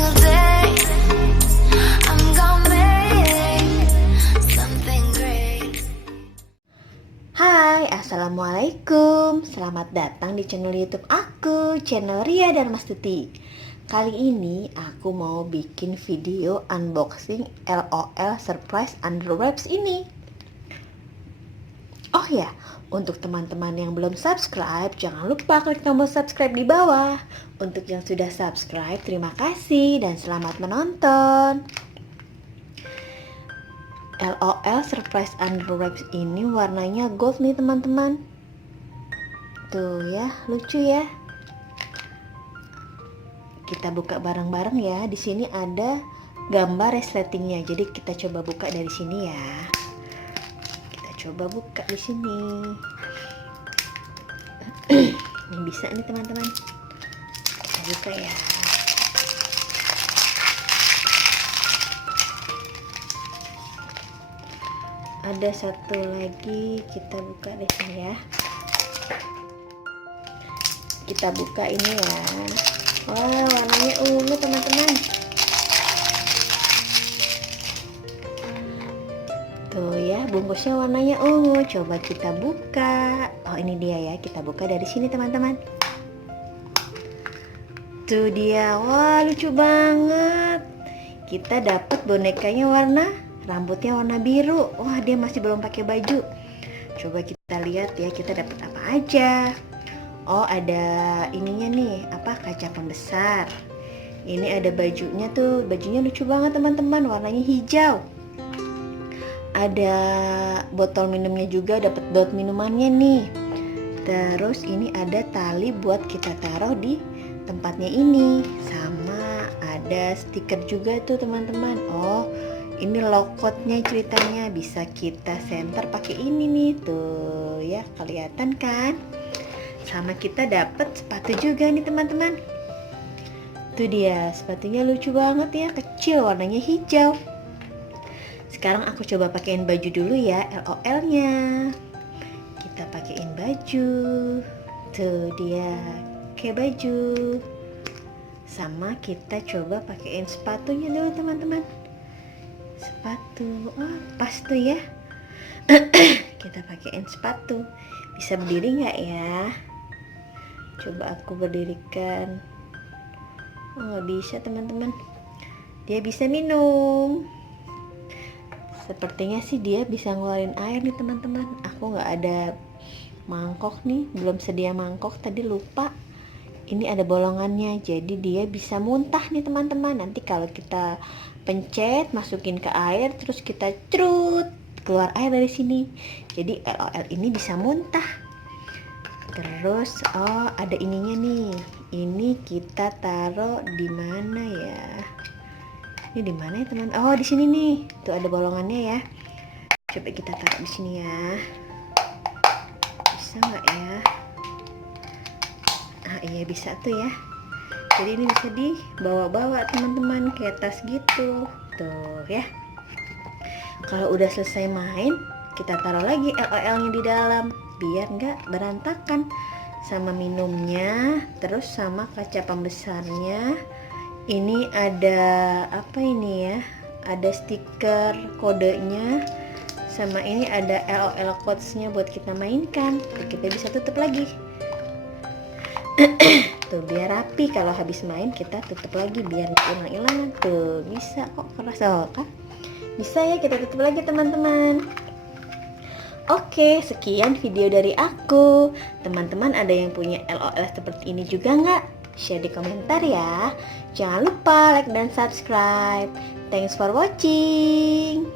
single day. I'm gonna make something great. Hai, assalamualaikum. Selamat datang di channel YouTube aku, channel Ria dan Mas Tuti. Kali ini aku mau bikin video unboxing LOL Surprise Underwraps ini. Oh ya, untuk teman-teman yang belum subscribe, jangan lupa klik tombol subscribe di bawah. Untuk yang sudah subscribe, terima kasih dan selamat menonton. LOL Surprise Underwraps ini warnanya gold nih teman-teman. Tuh ya, lucu ya. Kita buka bareng-bareng ya. Di sini ada gambar resletingnya. Jadi kita coba buka dari sini ya. Coba buka di sini. Ini bisa nih teman-teman. Kita buka ya. Ada satu lagi, kita buka di sini ya. Kita buka ini ya. Wah, warnanya ungu teman-teman. Tuh ya, bungkusnya warnanya ungu. Coba kita buka. Oh, ini dia ya. Kita buka dari sini teman-teman. Tuh dia. Wah, lucu banget. Kita dapat bonekanya rambutnya warna biru. Wah, dia masih belum pakai baju. Coba kita lihat ya, kita dapat apa aja. Oh, ada ininya nih, kaca pembesar. Ini ada bajunya tuh. Bajunya lucu banget teman-teman, warnanya hijau. Ada botol minumnya juga, dapat dot minumannya nih. Terus ini ada tali buat kita taruh di tempatnya ini. Sama ada stiker juga tuh teman-teman. Oh, ini lokotnya ceritanya. Bisa kita center pakai ini nih. Tuh ya, kelihatan kan? Sama kita dapat sepatu juga nih teman-teman. Tuh dia, sepatunya lucu banget ya, kecil, warnanya hijau. Sekarang aku coba pakein baju dulu ya, LOL-nya. Kita pakein baju. Tuh dia, kayak baju. Sama kita coba pakein sepatunya dulu teman-teman. Sepatu, oh pas tuh ya. Kita pakein sepatu. Bisa berdiri nggak ya? Coba aku berdirikan. Oh, nggak bisa teman-teman. Dia bisa minum. Sepertinya sih dia bisa ngeluarin air nih teman-teman. Aku nggak ada mangkok nih, belum sedia mangkok, tadi lupa. Ini ada bolongannya, jadi dia bisa muntah nih teman-teman. Nanti kalau kita pencet, masukin ke air, terus kita cerut, keluar air dari sini. Jadi LOL ini bisa muntah. Terus oh ada ininya nih. Ini kita taruh di mana ya? Ini di mana ya teman? Oh, di sini nih. Tuh ada bolongannya ya. Coba kita taruh di sini ya. Bisa nggak ya? Ah iya bisa tuh ya. Jadi ini bisa dibawa-bawa teman-teman kayak tas gitu. Tuh ya. Kalau udah selesai main, kita taruh lagi LOL-nya di dalam biar nggak berantakan. Sama minumnya, terus sama kaca pembesarnya. Ini ada apa ini ya? Ada stiker kodenya. Sama ini ada LOL codes-nya buat kita mainkan. Kita bisa tutup lagi. Tuh biar rapi, kalau habis main kita tutup lagi biar hilang-hilangan. Tuh bisa kok, keras kan? Bisa ya, kita tutup lagi teman-teman. Oke, sekian video dari aku. Teman-teman ada yang punya LOL seperti ini juga nggak? Share di komentar ya. Jangan lupa like dan subscribe. Thanks for watching.